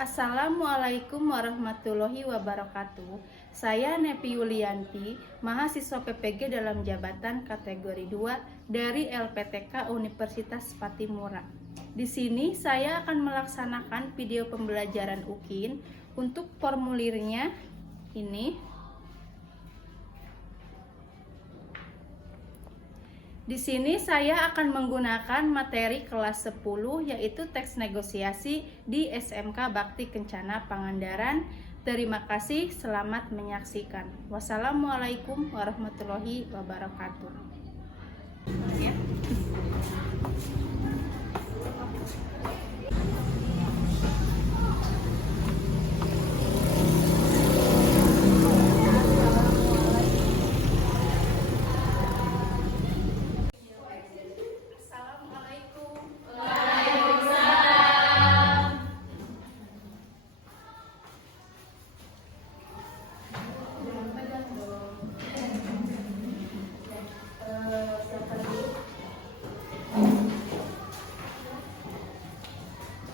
Assalamualaikum warahmatullahi wabarakatuh. Saya Nepi Yulianti, mahasiswa PPG dalam jabatan kategori 2 dari LPTK Universitas Patimura. Di sini saya akan melaksanakan video pembelajaran UKIN. Untuk formulirnya ini. Di sini saya akan menggunakan materi kelas 10 yaitu teks negosiasi di SMK Bakti Kencana Pangandaran. Terima kasih, selamat menyaksikan. Wassalamualaikum warahmatullahi wabarakatuh.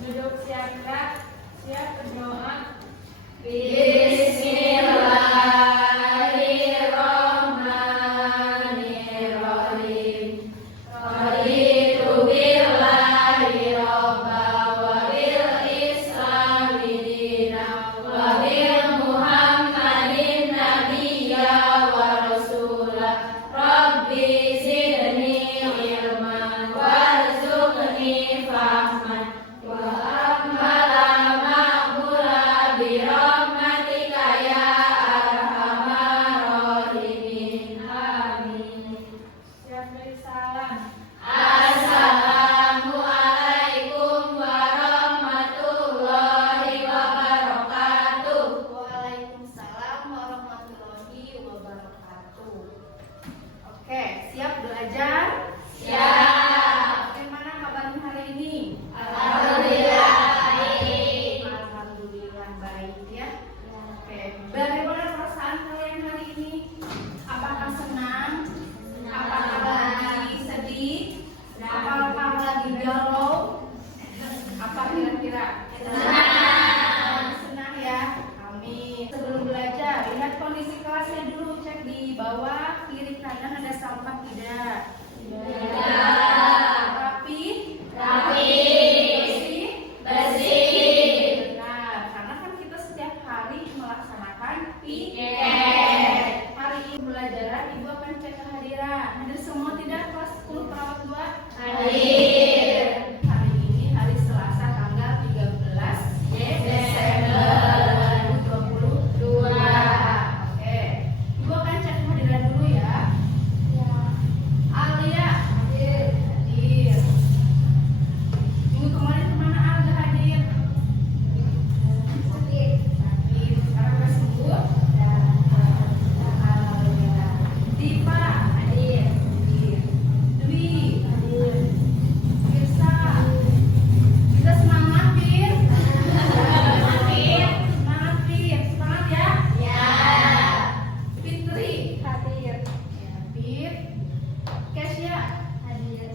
Duduk siap Kak, siap berdoa. Bismillahirrahmanirrahim. Raditu billahi robba wa bil islami dina wa bil muhammadin nabiyya wa rasulah. Rabbi zidni ilman warzuqni fahman wa amala ma'mura birahmatika ya arhamar rahimin. Amin. Siap beri salam. Assalamualaikum warahmatullahi wabarakatuh. Waalaikumsalam warahmatullahi wabarakatuh. Oke, siap belajar? Siap. Bagaimana kabarnya hari ini? Alhamdulillah baik. Alhamdulillah baik ya. Oke, bagaimana perasaan kalian hari ini? Apakah senang? Apakah lagi sedih? Apakah lagi galau? Apa kira-kira? Senang ya. Amin. Sebelum belajar, lihat kondisi kelasnya dulu, cek di bawah kiri kanan ada sampah tidak? Rapi? Bersih? Benar, karena kan kita setiap hari melaksanakan piket. Hari ini pembelajaran Ibu akan cek kehadiran. Hadir semua tidak kelas 10 perawat 2? Hadir. Hari ini hari Selasa tanggal 13 Desember 2022. Oke. Ibu akan cek kehadiran dulu ya. Alia hadir. Minggu kemarin kemana Alga hadir? Sakit. Sekarang udah sembuh? Alhamdulillah. Diva hadir. Dwi hadir. Firsa. Kita semangat, Fir. Semangat, Fir. Semangat ya? Ya. Fitri hadir. Ya, Fir. Kesya hadir.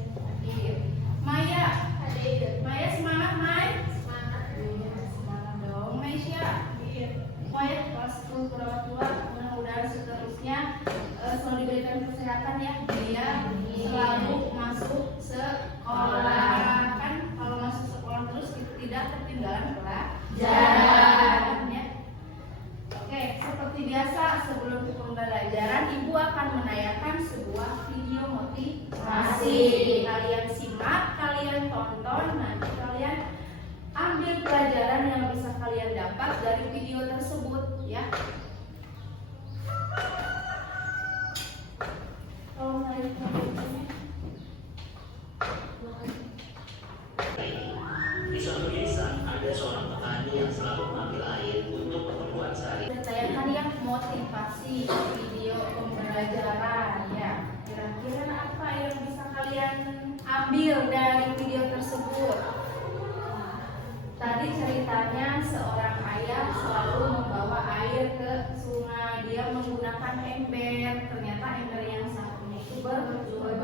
Maya hadir. Maya semangat, Mai? Semangat. Semangat dong. Maisha hadir. Maya kelas 10 perawat 2. Mudah-mudahan seterusnya selalu diberikan kesehatan ya. Dia selalu masuk sekolah. Kan kalau masuk sekolah terus kita tidak ketinggalan pelajaran ya. Oke, seperti biasa sebelum pembelajaran Ibu akan menayangkan sebuah video motivasi. Kalian simak, kalian tonton, nanti kalian ambil pelajaran yang bisa kalian dapat dari video tersebut ya. Di suatu desa ada seorang petani yang selalu mengambil air untuk keperluan sehari. Saya yang motivasi video pembelajaran ya. Kira-kira apa yang bisa kalian ambil dari video tersebut? Tadi ceritanya seorang ayah selalu membawa air ke sungai. Dia menggunakan ember. Ternyata ember yang satunya itu bocor.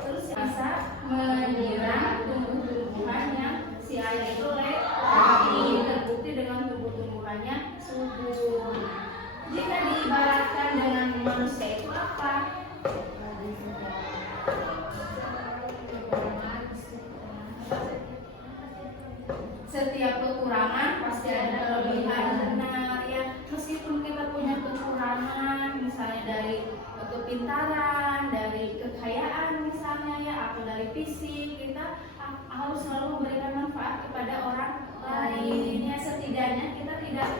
Terus bisa menyiram tumbuh-tumbuhan yang si ayah itu setiap kekurangan pasti ada kelebihan, benar ya. Meskipun kita punya kekurangan, misalnya dari kepintaran, dari kekayaan misalnya ya, atau dari fisik, kita harus selalu memberikan manfaat kepada orang lain ya. Setidaknya kita tidak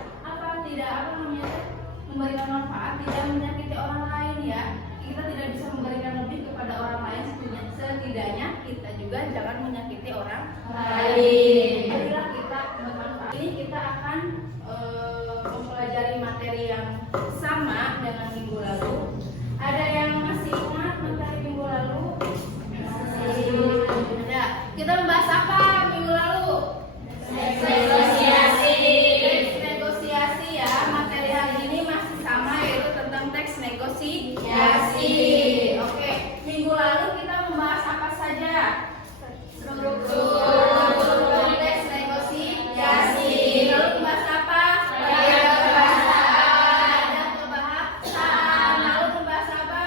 memberikan manfaat, tidak menyakiti orang lain ya. Kita tidak bisa memberikan lebih kepada orang lain, setidaknya kita juga jangan menyakiti orang lain. Marilah kita bermanfaat. Ini kita akan mempelajari materi yang sama dengan minggu lalu. Ada yang masih ingat materi minggu lalu? Ada. Kita membahas apa minggu lalu? Negosiasi. Teks negosiasi ya. Materi hari ini masih sama, yaitu tentang teks negosiasi. Oke. Minggu lalu kita membahas apa saja? Struktur teks negosiasi. Lalu membahas apa? Ada kebahasan. Lalu membahas apa?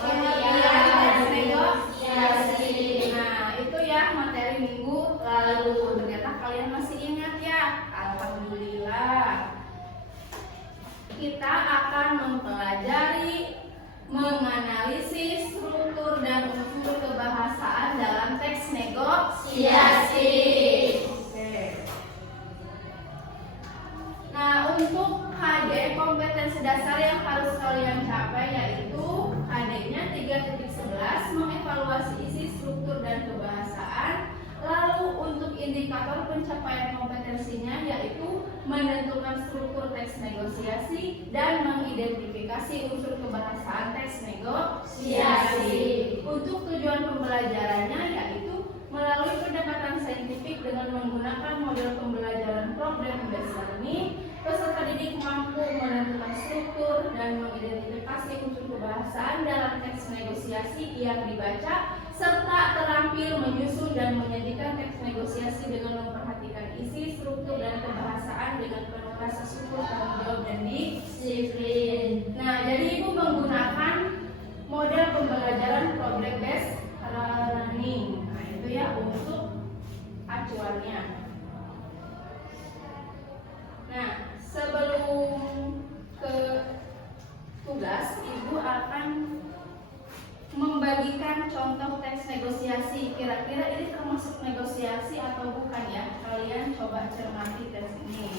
Pengertian teks negosiasi. Nah, itu ya materi minggu lalu. Ternyata kalian masih ingat ya? Alhamdulillah. Kita akan mempelajari, menganalisis struktur dan unsur kebahasaan dalam teks negosiasi. Oke. Nah, untuk HD kompetensi dasar yang harus kalian capai yaitu HD-nya 3.11, mengevaluasi isi struktur dan kebahasaan. Lalu untuk indikator pencapaian kompetensinya yaitu menentukan struktur teks negosiasi dan mengidentifikasi unsur kebahasaan teks negosiasi. Untuk tujuan pembelajarannya yaitu melalui pendekatan saintifik dengan menggunakan model pembelajaran problem based learning, peserta didik mampu menentukan struktur dan mengidentifikasi unsur kebahasaan dalam teks negosiasi yang dibaca, serta terampil menyusun dan menyajikan teks negosiasi dengan memperhatikan isi, struktur, dan kebahasaan dengan penuh rasa syukur, tanggung jawab, dan disiplin. Nah, jadi Ibu menggunakan model pembelajaran problem based learning. Nah, itu ya untuk acuannya. Nah, sebelum ke tugas, Ibu akan membagikan contoh teks negosiasi. Kira-kira ini termasuk negosiasi atau bukan ya? Kalian coba cermati teks ini.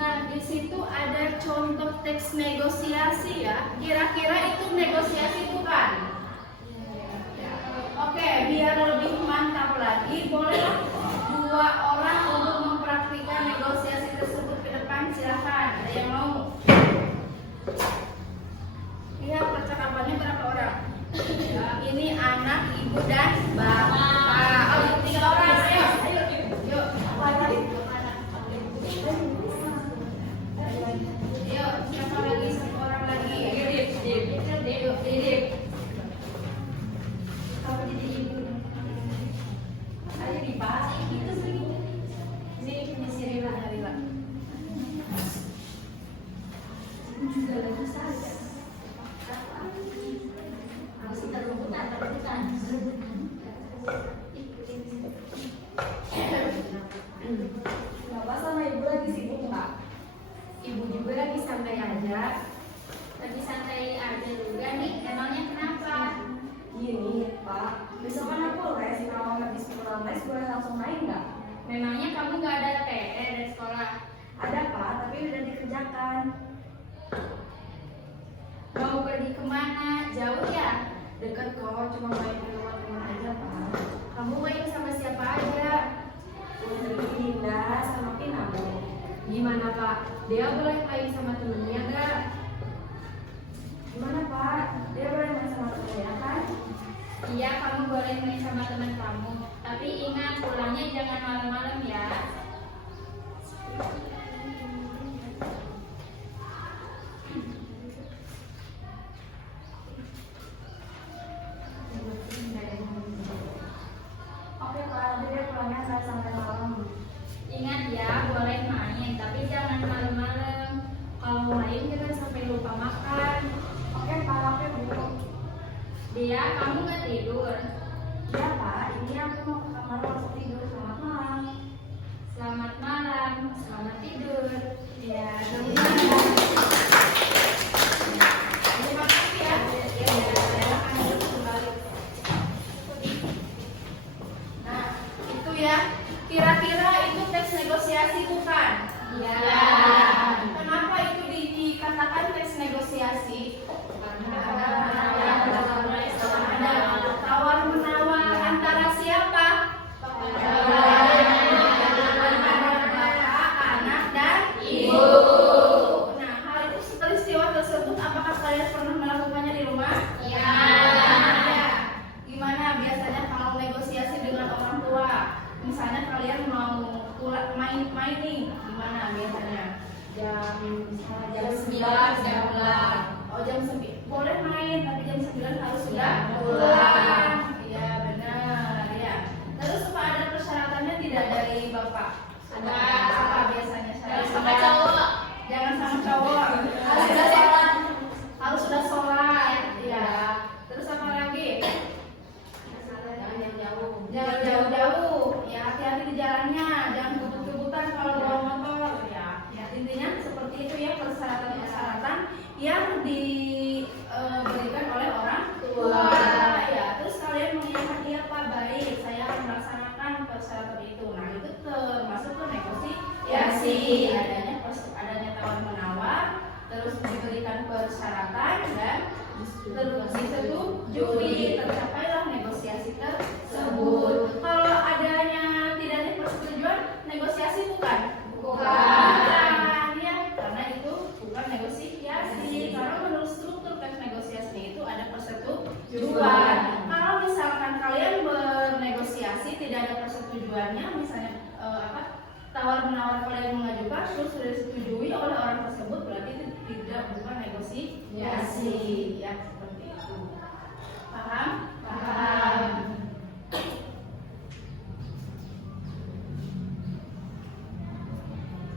Nah, di situ ada contoh teks negosiasi ya. Kira-kira itu negosiasi bukan? Oke, biar lebih mantap lagi, bolehlah 2 orang untuk mempraktikkan negosiasi tersebut ke depan. Silakan, ada yang mau? Lihat percakapannya berapa orang? Ini anak, ibu, dan bapak. Oh, 3 orang. Ayo, yuk. Yuk, siapa lagi? 1 orang lagi. Yuk, Didip. Kamu jadi ibu. Ayo dibahas. Itu sering. Ini Sirila, Harila. Juga lagi saja. Harus terbuka. Bapak sama ibu lagi sibuk nggak? Ibu juga lagi santai aja. Lagi santai aja juga nih. Emangnya kenapa? Gini Pak, besok kan aku les. Kalau habis pulang les boleh langsung main nggak? Memangnya kamu nggak ada PR dari sekolah? Ada Pak, tapi udah dikerjakan. Mau pergi kemana? Jauh ya? Dekat kok, cuma main di rumah teman aja Pak. Kamu main sama siapa aja? Putri, Dinda, sama Pinamu. Gimana Pak? Dia boleh main sama temennya nggak? Gimana Pak? Dia boleh main sama temennya kan? Iya, kamu boleh main sama teman kamu. Tapi ingat, pulangnya jangan malam-malam ya. Dia, kamu nggak tidur? Iya Pak, ini aku mau ke kamar langsung tidur. Selamat malam. Selamat malam, selamat tidur. Iya. Terima kasih ya. Silakan duduk kembali. Nah, itu ya. Kira-kira itu teks negosiasi bukan? Iya. Kenapa itu dikatakan teks negosiasi? Ada tawar-menawar antara siapa? Bapak, anak, dan ibu. Nah, hal itu peristiwa tersebut apakah kalian pernah melakukannya di rumah? Iya. Ya. Gimana biasanya kalau negosiasi dengan orang tua? Misalnya kalian mau main nih, gimana biasanya? Jam 9, jam 8. Oh, jam 9 boleh main, tapi jam 9 harus sudah Pulang. pulang. Iya benar ya. Terus apa ada persyaratannya tidak dari bapak? Ada. Apa biasanya Harus syaratnya? sama cowok. Jangan sama cowok. Harus sudah sholat. Harus sudah sholat. Iya. Terus apa lagi? Jangan jauh-jauh. Ya hati-hati di jalannya. Jangan kebut-kebutan kalau bawa motor. Ya. Ya intinya seperti itu ya persyaratan-persyaratan yang diberikan oleh orang tua. Ya. Terus kalian mengiyakan iya Pak, baik. Saya akan melaksanakan persyaratan itu. Nah itu termasuk ke negosiasi. Adanya tawar menawar. Terus diberikan persyaratan dan terus disetujui, tercapailah negosiasi tersebut. Kalau adanya tidaknya persetujuan, negosiasi bukan? Bukan, ya, karena itu bukan negosiasi. Karena menurut struktur teks negosiasi itu ada persetujuan. Kalau misalkan kalian bernegosiasi tidak ada persetujuannya, misalnya tawar menawar kalian mengajukan terus sudah disetujui oleh orang tersebut, berarti itu tidak bukan negosiasi. Ya seperti itu. Paham? Paham.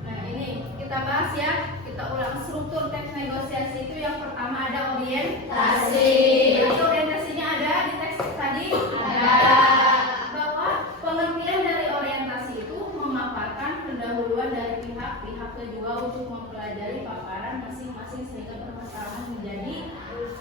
Nah ini kita bahas ya. Kita ulang struktur teks negosiasi itu. Yang pertama ada orientasi. Jadi orientasinya ada di teks tadi. Ada. Bahwa pengertian dari orientasi itu memaparkan pendahuluan dari pihak-pihak kedua untuk mempelajari paparan masing-masing sehingga permasalahan menjadi jelas.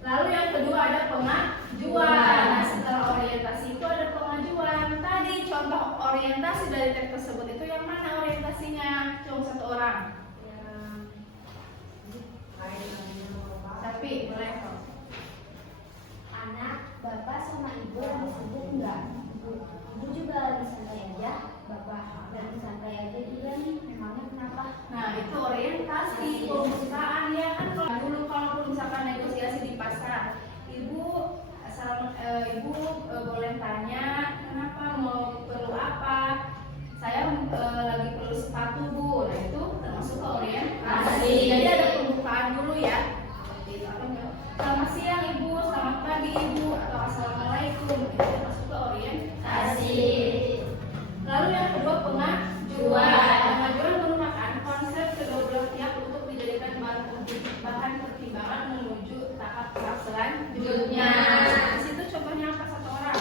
Lalu yang kedua ada pengajuan. Nah, setelah orientasi itu ada pengajuan. Tadi contoh orientasi dari teks tersebut itu yang mana orientasinya? Cuma satu orang. Tapi boleh. Anak, bapak sama ibu lagi sibuk enggak? Ibu juga lagi santai aja. Bapak lagi santai aja juga nih. Memangnya kenapa? Nah, itu orientasi pembukaan ya kan. Kalau dulu kalaupun misalkan negosiasi di pasar, ibu boleh tanya kenapa, mau perlu apa? Saya lagi perlu sepatu Bu. Nah itu termasuk ke orientasi. Jadi ada pembukaan dulu ya. Seperti itu. Selamat siang Ibu, selamat pagi Ibu, atau Assalamualaikum. Itu termasuk ke orientasi. Lalu yang kedua pengajuan. Pengajuan merupakan konsep kedua belah pihak untuk dijadikan bahan pertimbangan menuju tahap selanjutnya. Di situ contohnya apa satu orang?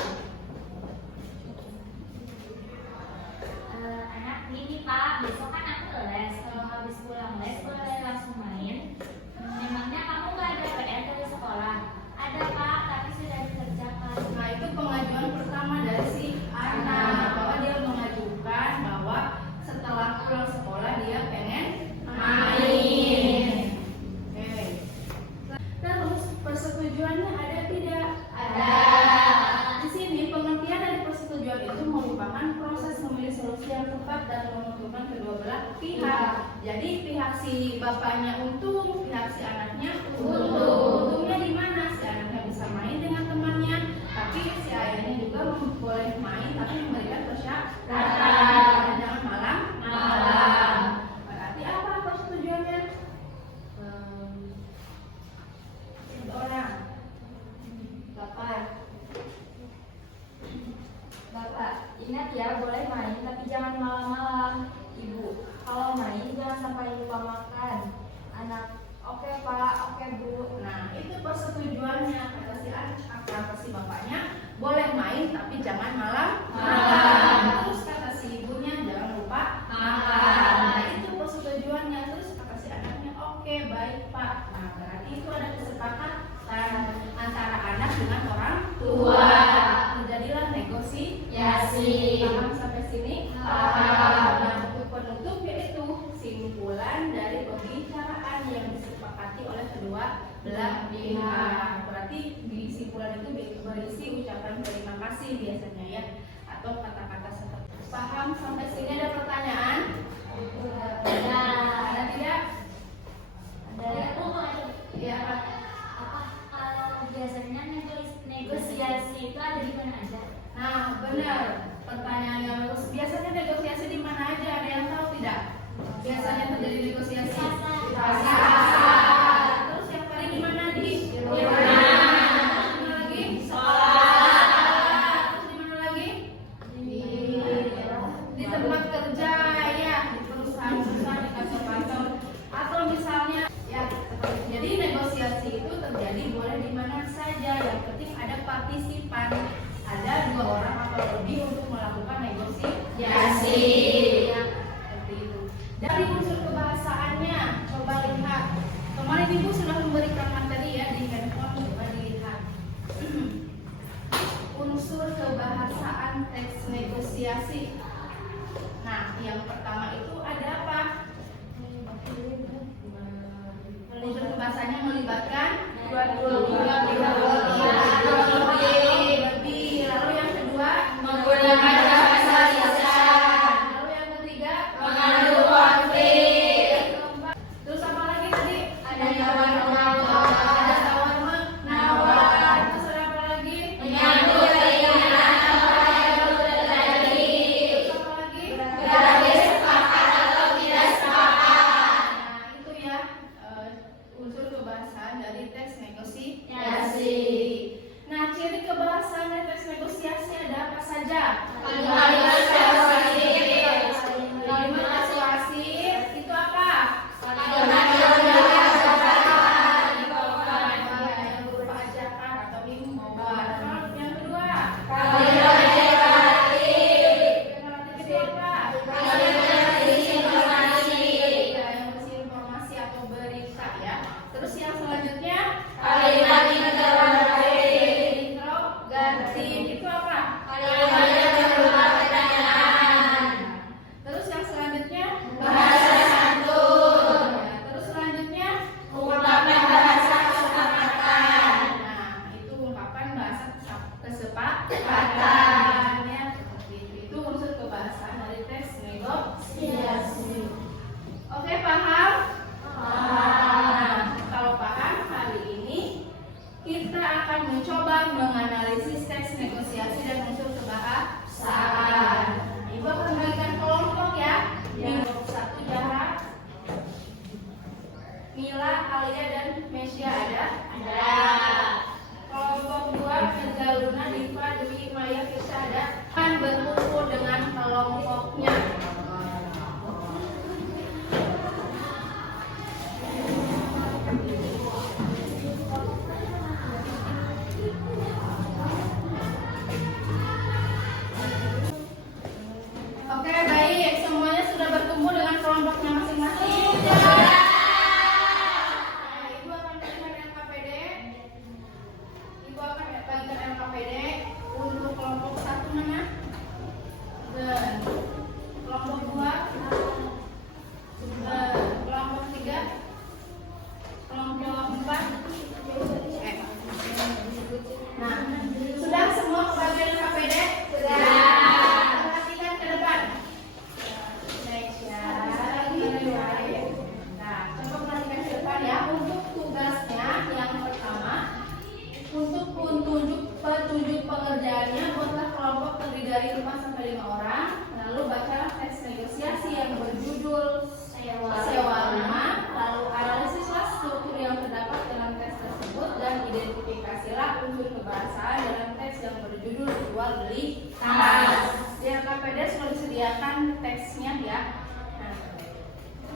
Anak ini Pak, besok kan aku les. Kalau habis pulang les boleh langsung main. Memangnya kamu nggak ada PR dari sekolah? Ada Pak, tapi sudah dikerjakan. Nah itu pengajuan pertama dari si anak, bahwa dia mengajukan bahwa setelah pulang sekolah dia pengen main. Oke. Terus persetujuannya ada tidak? Ada. Di sini pengertian dari persetujuan itu merupakan proses memilih solusi yang tepat dan menguntungkan kedua belah pihak. Jadi pihak si bapaknya untung, pihak si anaknya untung. Untungnya di mana? Si anaknya bisa main dengan temannya, tapi si ayahnya juga boleh main tapi memberikan persyaratan. Jangan malam. Berarti apa persetujuannya? Orang. Bapak, ingat ya boleh main tapi jangan malam-malam. Ibu, kalau main jangan kasih biasanya ya, atau kata-kata seperti itu. Paham sampai sini? Ada pertanyaan? Ada tidak? Ya, Pak. Apa kalau biasanya negosiasi itu ada di mana aja? Nah, benar. Pertanyaan yang bagus. Biasanya negosiasi di mana aja? Ada yang tahu tidak? Biasanya terjadi negosiasi di pasar. Terus yang paling di mana di? Di rumah. Terus di mana lagi? Sekolah. Terus di mana lagi? Di tempat kerja ya, di perusahaan-perusahaan, di kantor-kantor. Atau misalnya ya, jadi negosiasi itu terjadi boleh di mana saja. Yang penting ada partisipan. Ada 2 orang atau lebih untuk melakukan negosiasi. Ya, seperti itu. Dari unsur kebahasaannya, coba lihat. Kemarin Ibu sudah memberikan materi ya di handphone, coba dilihat. Unsur kebahasaan teks negosiasi. Nah, yang pertama itu ada apa? Unsur kebahasaannya melibatkan dua lebih. Lalu yang kedua menggunakan bahasa lisan. Lalu yang ketiga mengadu konflik. Terus apa lagi tadi? Ada tawar menawar. Ada tawar menawar. Terus ada apa lagi? Menyambut keinginan apa yang belum terjadi. Terus apa lagi? Berarti sepakat atau tidak sepakat. Nah, itu ya unsur kebahasaan dari teks negosiasi. Nah, ciri kebahasaan dari teks negosiasi ada apa saja? Kalimat persuasif itu apa? Kalimat yang berupa ajakan atau himbauan. Yang kedua, kalimat deklaratif. Deklaratif itu apa? Kalimat yang berisi informasi atau berita ya. Terus yang selanjutnya, kalimat interrogatif. Interrogatif itu apa? Kalimat yang berupa pertanyaan. Terus yang selanjutnya, bahasa santun. Ya, terus selanjutnya, ungkapan bahasa kesepakatan. Nah, itu ungkapan bahasa kesepakatan ya. Seperti itu. Itu unsur kebahasaan dari teks negosiasi. Oke, paham? Nah, kalau paham, hari ini kita akan mencoba menganalisis teks negosiasi dan unsur kebahasaan. Ibu akan memberikan kelompok ya. Kelompok 1 Jahat, Mila, Alia, dan Mesya ada? Ada. Kelompok 2 Firza, Luna, Diva, Dwi, Maya, Firsa ada? Akan berkumpul dengan kelompoknya. Oke, baik. Semuanya sudah berkumpul dengan kelompoknya masing-masing. Nah, Ibu akan bagikan LKPD. Ibu akan bagikan LKPD untuk kelompok 1 mana? Dan kelompok 2, kelompok 3, kelompok 4. Nah, sudah semua kebagian LKPD? Sudah. Perhatikan ke depan. Next ya. Nah, coba perhatikan ke depan ya. Untuk tugasnya yang pertama, untuk petunjuk pengerjaannya, buatlah kelompok terdiri dari 4 sampai 5 orang. Lalu bacalah teks negosiasi yang berjudul sewa rumah. Lalu analisislah struktur yang terdapat dalam teks tersebut dan identifikasilah unsur kebahasaan dalam teks yang berjudul jual beli tas. Di LKPD sudah disediakan teksnya ya. Nah,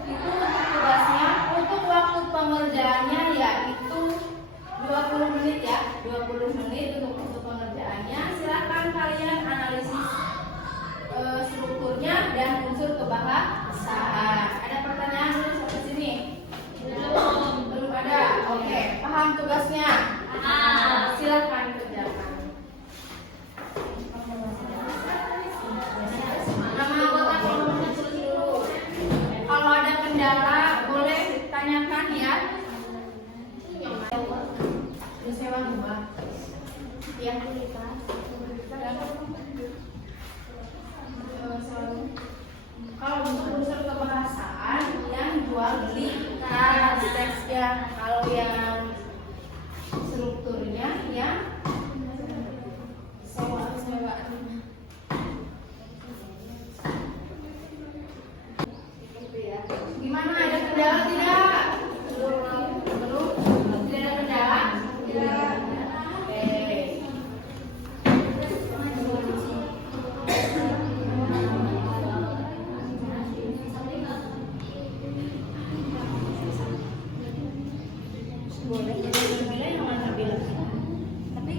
itu untuk tugasnya. Untuk waktu pengerjaannya yaitu 20 menit ya. 20 menit untuk pengerjaannya. Silakan kalian analisis strukturnya dan unsur kebahasaan. Ada pertanyaan dulu sampai sini? Belum ada. Oke, paham tugasnya? Silakan kerjakan. Nama anggota kelompoknya tulis dulu. Kalau ada kendala boleh tanyakan ya. Sewa rumah. Ya, Kalau untuk unsur kebahasaan yang jual beli teksnya, kalau yang strukturnya yang sewaan. Gimana, ada kendala tidak? Belum? Tidak ada kendala? Tidak. Oke. Boleh pilih yang mana pilih? Tapi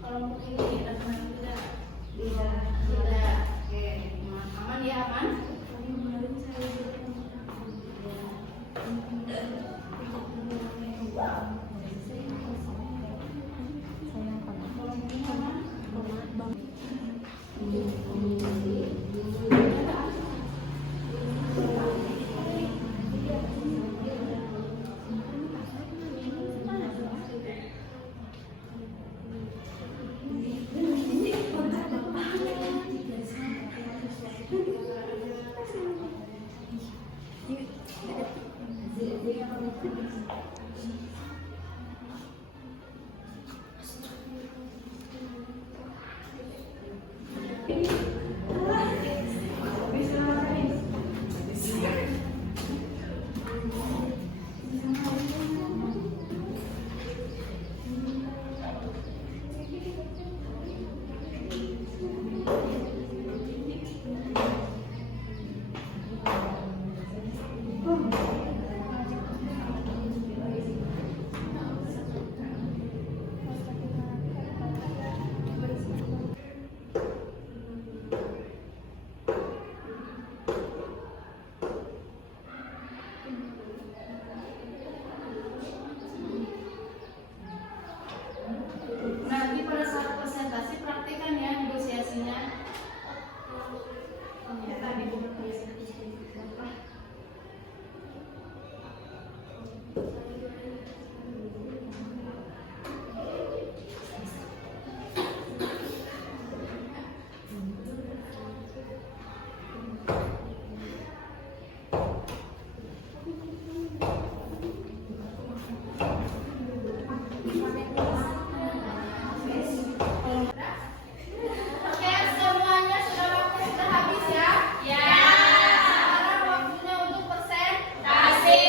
kalau untuk ini tidak tidak. Oke, aman ya, aman. Nanti pada saat presentasi praktikan ya negosiasinya. Ya, tadi Oke, semuanya sudah waktu sudah habis ya? Ya. Sekarang waktunya untuk presentasi.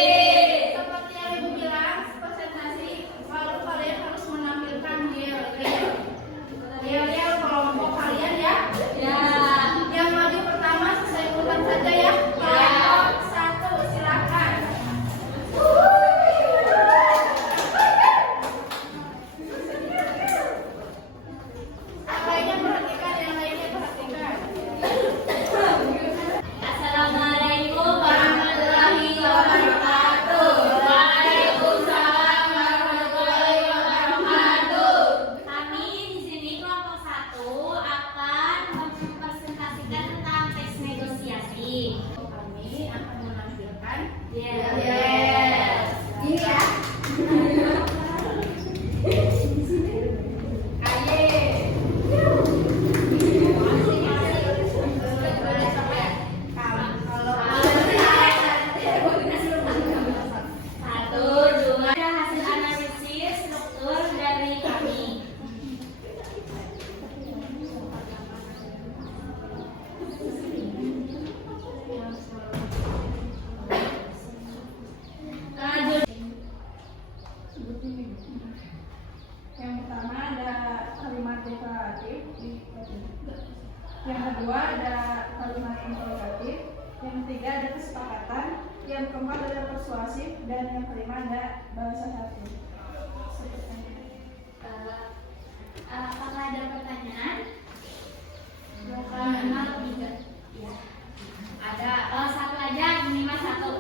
Seperti yang Ibu bilang, presentasi lalu kalian harus menampilkan yel kelompok kalian ya. Ya. Yang maju pertama sesuai urutan saja ya. Kelompok 1, silakan. Yang lainnya perhatikan. Assalamualaikum warahmatullahi wabarakatuh. Waalaikumsalam warahmatullahi wabarakatuh. Kami di sini kelompok 1 akan mempresentasikan tentang teks negosiasi. Kami akan menampilkan Yes. ini ya. Satu, dua. Ada hasil analisis struktur dari kami. Yang pertama ada kalimat deklaratif, yang kedua ada kalimat interrogatif, yang ketiga ada kesepakatan, yang keempat ada persuasif, dan yang kelima ada bahasa hati. Apakah ada pertanyaan? Tidak. Ya. Ada satu aja, minimal satu.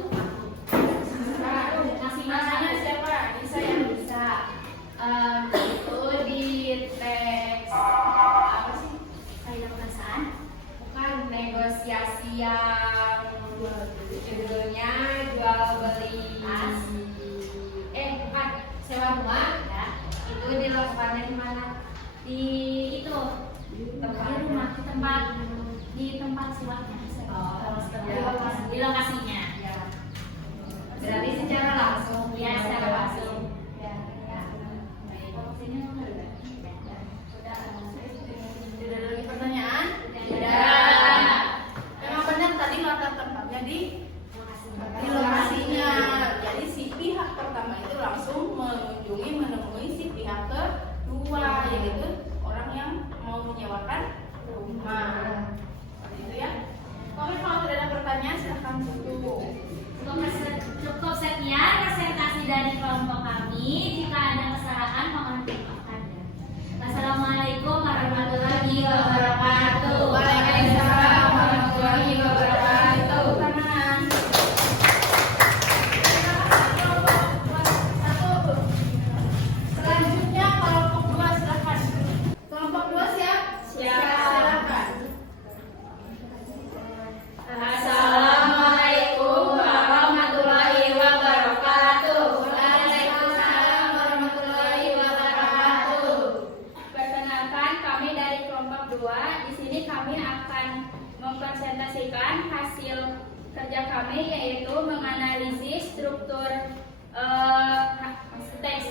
Maksimal Namanya satu. siapa? Bisa yang bisa. negosiasi yang judulnya jual beli bukan sewa rumah ya. Itu dilakukannya di mana? Di itu Di rumah, di tempat siwaknya. Di lokasinya. ya. Berarti secara langsung Ya, secara langsung. ya. Tidak ada lagi pertanyaan? Tidak. Memang benar tadi latar tempatnya di lokasinya. Jadi si pihak pertama itu langsung menemui si pihak kedua, yaitu orang yang mau menyewakan rumah. Seperti itu ya. Oke, kalau tidak ada pertanyaan silahkan tutup. Cukup sekian presentasi dari kelompok kami. Jika ada kesalahan mohon dimaafkan. Wassalamualaikum warahmatullahi wabarakatuh. Waalaikumsalam warahmatullahi wabarakatuh. Tangan. Selanjutnya kelompok 2 silakan. Kelompok 2 siap? Silakan. Assalamualaikum warahmatullahi wabarakatuh. Waalaikumsalam warahmatullahi wabarakatuh. Perkenalkan, kami dari kelompok 2. Di sini kami akan mempresentasikan hasil kerja kami, yaitu menganalisis struktur teks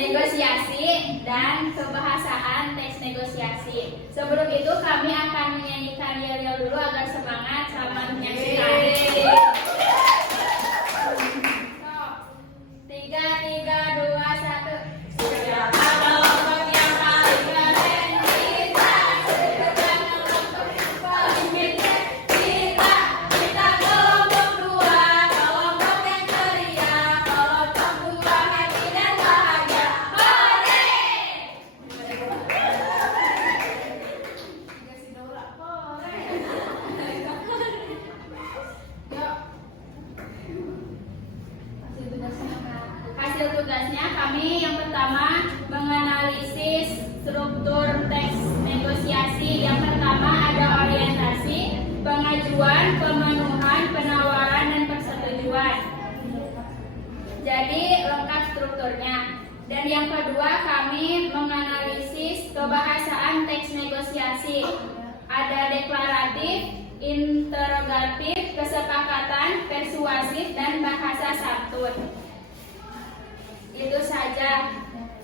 negosiasi dan kebahasaan teks negosiasi. Sebelum itu kami akan menyanyikan yel-yel dulu agar semangat. Selamat menyaksikan. 3, 2, 1. Siapa kelompok yang paling keren? Kita. Siapa kelompok yang paling pintar? Kita kelompok 2. Kelompok yang ceria. Kelompok 2 happy dan bahagia. Hore! Kasih Daura. Hore. Yuk. Hasil tugasnya kami yang pertama menganalisis struktur teks negosiasi. Yang pertama ada orientasi, pengajuan, pemenuhan, penawaran, dan persetujuan. Jadi lengkap strukturnya. Dan yang kedua kami menganalisis kebahasaan teks negosiasi. Ada deklaratif, interrogatif, kesepakatan, persuasif, dan bahasa santun. Itu saja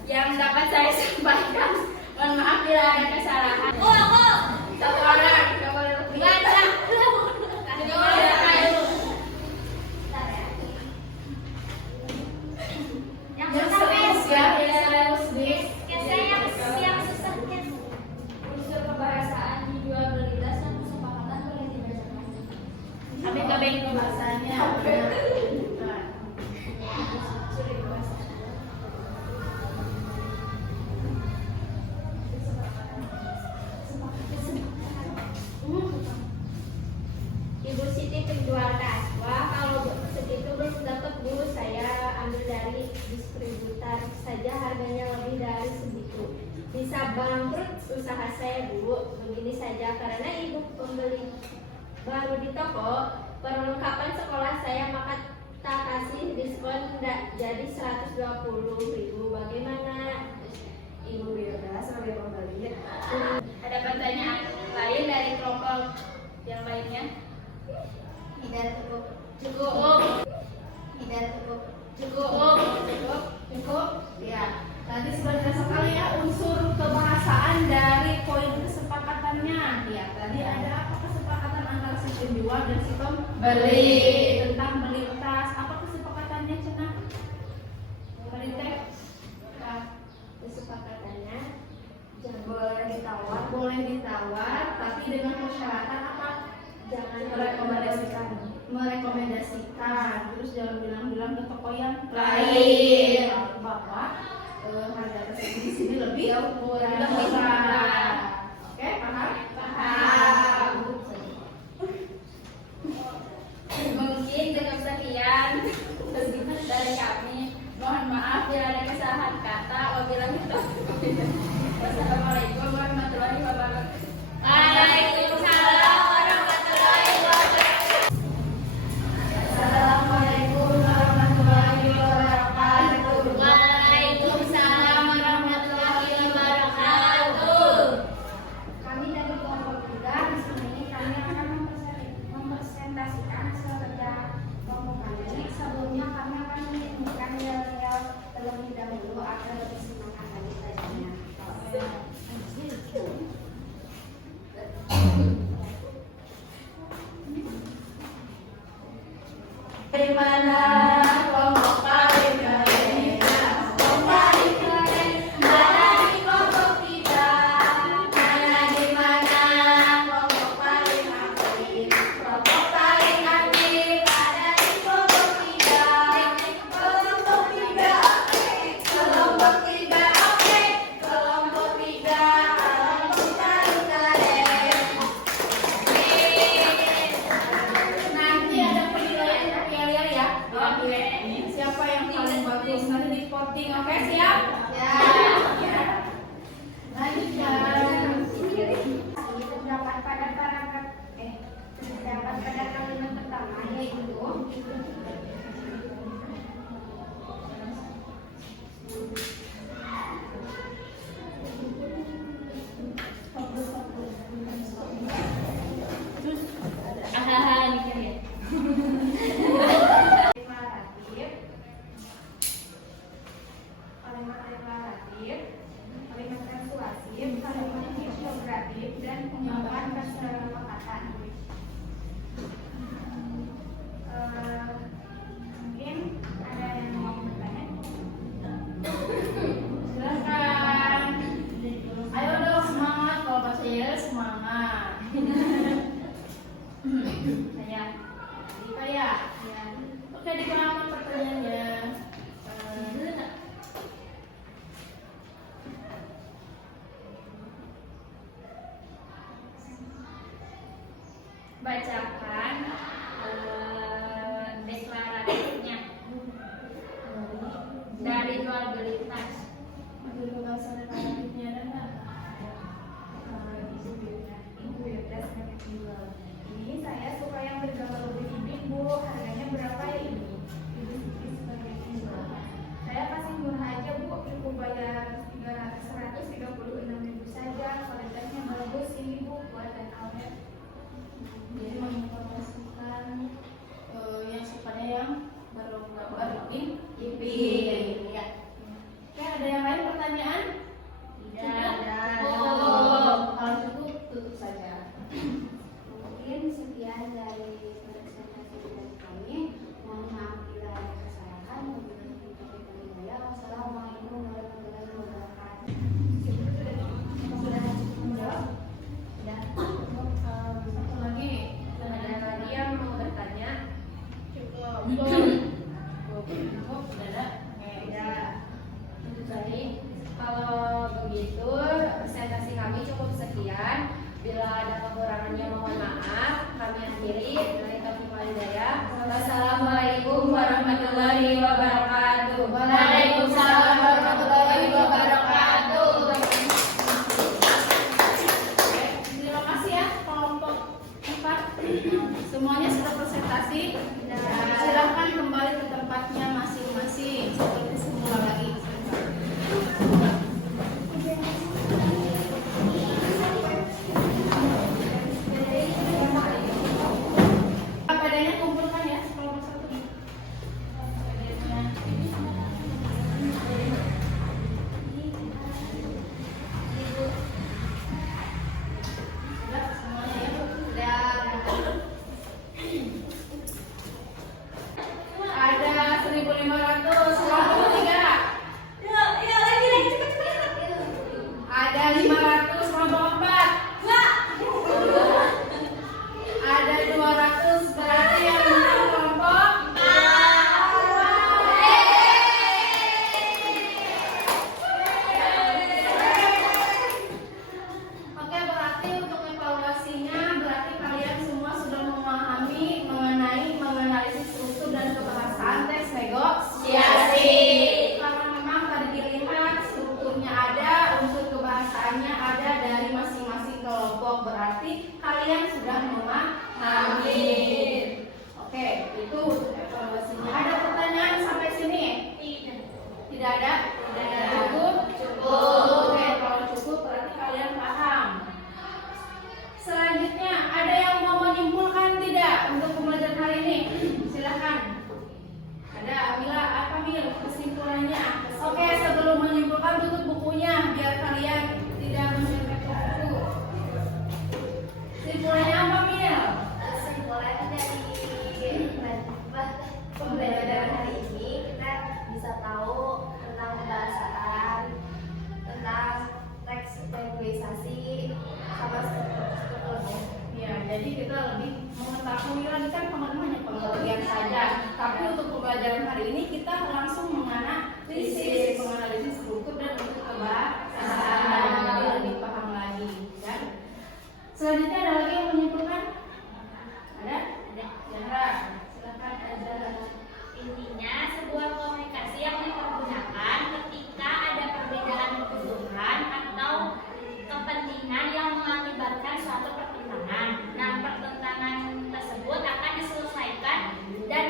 yang dapat saya sampaikan. Mohon maaf bila ada kesalahan. Satu orang, nggak boleh lebih. Nggak boleh lebih. Yang Yang pertama serius ya. Serius, bis. yang susah kes. Unsur kebahasaan dijual beli dan kesepakatan boleh dibacakan. Kami kabin Bahasanya bukan. Ibu Siti penjual tas. Wah, kalau segitu belum dapat Bu, saya ambil dari distributor saja harganya lebih dari segitu. Bisa bangkrut usaha saya Bu. Begini saja karena ibu pembeli baru di toko. Perlengkapan sekolah saya maka tak kasih diskon jadi 120.000. Bagaimana? Ibu Wilda sebagai pembeli. Ada pertanyaan lain dari kelompok yang lainnya? Tidak cukup. Cukup. Tidak cukup. Cukup. Ya. Tadi sudah jelas sekali ya unsur kebahasaan dari poin kesepakatannya. Ya, tadi ada apa kesepakatan antara si penjual dan si pembeli tentang beli tas. Apa kesepakatannya, Cenah? Beli teh. Kesepakatannya Boleh ditawar, tapi dengan persyaratan apa? jangan merekomendasikan, terus jangan bilang-bilang ke toko yang Lain. bahwa harga tersebut di sini lebih murah. Oke, paham? Paham. Mungkin cukup sekian dari kami. Mohon maaf bila ada kesalahan kata. Wabillahi taufiq. Wassalamualaikum warahmatullahi wabarakatuh. semangat. Saya Dikaya. ya. Oke, dikenalkan pertanyaannya. Bacakan deklarasinya dari jual beli tas. Aduh, bahasa negatifnya ada nggak? Ini saya suka yang bergambar lebih ibu, Bu. Harganya berapa ya ini? Ibu Siti sebagai penjual. Saya kasih murah aja, Bu. Ibu bayar 136.000 saja. Kualitasnya bagus ini, Bu. Buatan awet. Jadi menginformasikan yang sifatnya yang baru ipin. Ya. Oke, ada yang lain pertanyaan? Tidak. Cukup. Kalau cukup tutup saja. Mungkin sekian dari presentasi dari kami. Mohon maaf bila ada kesalahan. Wassalamualaikum warahmatullahi wabarakatuh. Sudah menjawab? Sudah. Satu lagi. Ada lagi yang mau bertanya? Cukup. Cukup. Sudah ada? Tidak. Baik. Kalau begitu presentasi kami cukup sekian. Bila ada kekurangannya mohon maaf. Kami akhiri. Wassalamualaikum warahmatullahi wabarakatuh. Waalaikumsalam warahmatullahi wabarakatuh. Terima kasih ya kelompok 4. Semuanya sudah presentasi. Silahkan kembali ke tempatnya masing-masing seperti semula lagi. Padanya kumpulkan ya kelompok 1. Sudah semuanya ya? Ada 1.500 kelompok 3. Ada 500 kelompok 4. Ada 200 berarti yang menang kelompok. Oke, berarti untuk evaluasinya berarti kalian semua sudah memahami menganalisis struktur dan kebahasaan teks negosiasi. Karena memang tadi dilihat strukturnya ada, unsur kebahasaannya ada dari masing-masing kelompok, berarti kalian sudah memahami. Oke, itu evaluasinya. Ada pertanyaan sampai sini? Tidak ada? Cukup? Oke, kalau cukup berarti kalian paham. Selanjutnya, ada yang mau menyimpulkan tidak untuk pembelajaran hari ini? Silahkan. Ada, Mila, apa Mil kesimpulannya? Oke, sebelum menyimpulkan tutup bukunya biar kalian tidak menyerempet ke buku. Kesimpulannya apa Mil? Kesimpulannya dari pembelajaran hari ini kita bisa tahu tentang kebahasaan, tentang teks negosiasi, sama strukturnya. Ya, jadi kita lebih mengetahui lagi kan kemarin hanya pengertian saja. Tapi untuk pembelajaran hari ini kita langsung menganalisis struktur dan untuk kebahasaan. Jadi lebih paham lagi, kan? Selanjutnya ada lagi yang menyimpulkan? Ada? Chandra, silakan ada. Intinya sebuah komunikasi yang dipergunakan ketika ada perbedaan kebutuhan atau kepentingan yang mengakibatkan suatu pertentangan. Nah, pertentangan tersebut akan diselesaikan dan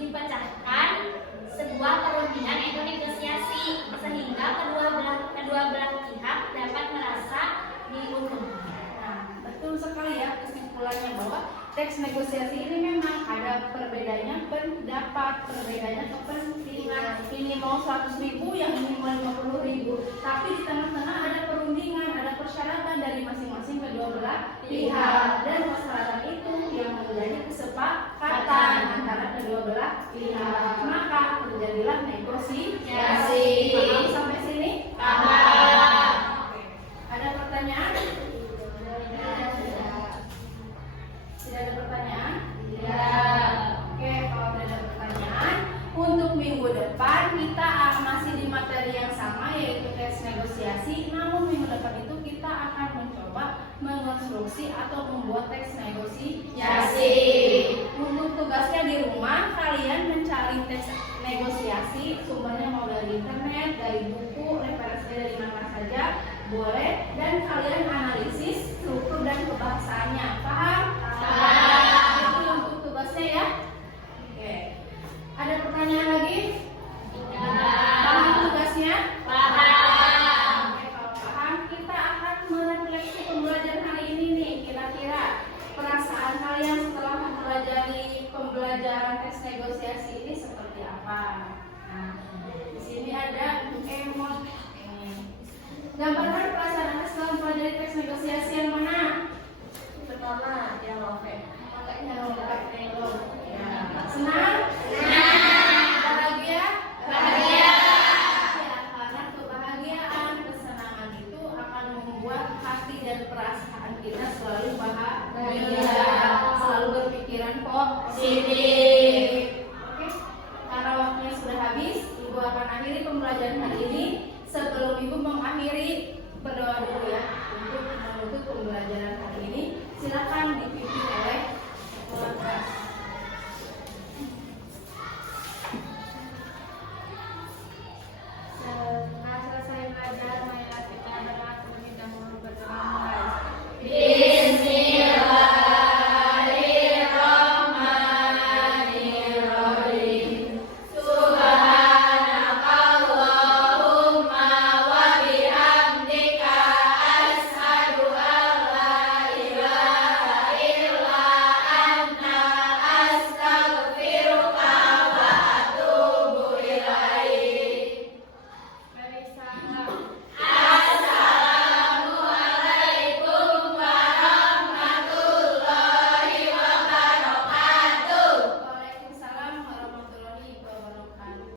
dipecahkan sebuah perundingan atau negosiasi sehingga kedua belah pihak dapat merasa diuntungkan. Nah, betul sekali ya kesimpulannya bahwa teks negosiasi ini memang ada perbedaannya pendapat, perbedaannya kepentingan. Ini mau 100.000, yang ini mau 50.000. Tapi di tengah-tengah ada perundingan, ada persyaratan dari masing-masing kedua belah pihak. Dan persyaratan itu yang menjadi kesepakatan antara kedua belah pihak. Maka terjadilah negosiasi. Paham sampai sini? Paham. Ada pertanyaan? instruksi atau membuat teks negosiasi. Untuk tugasnya di rumah, kalian mencari teks negosiasi, sumbernya mau dari internet, dari buku, referensi dari mana saja, boleh, dan kalian analisis struktur dan kebahasaannya. Paham? Itu untuk tugasnya ya. Oke. Ada pertanyaan lagi? Paham tugasnya? Oke, kalau paham, kita akan merefleksi pembelajaran hari ini nih. Kira-kira perasaan kalian setelah mempelajari pembelajaran teks negosiasi ini seperti apa? Nah, di sini ada emot. Gambarkan perasaan Anda setelah mempelajari teks negosiasi yang mana? Pertama, yang love. Makanya ya. Senang? Bahagia? Ya, karena kebahagiaan, kesenangan itu akan membuat hati dan perasaan kita selalu bahagia, selalu berpikiran positif. Oke, karena waktunya sudah habis, Ibu akan akhiri pembelajaran hari ini. Sebelum Ibu mengakhiri, berdoa dulu ya untuk menutup pembelajaran hari ini. Silakan dipimpin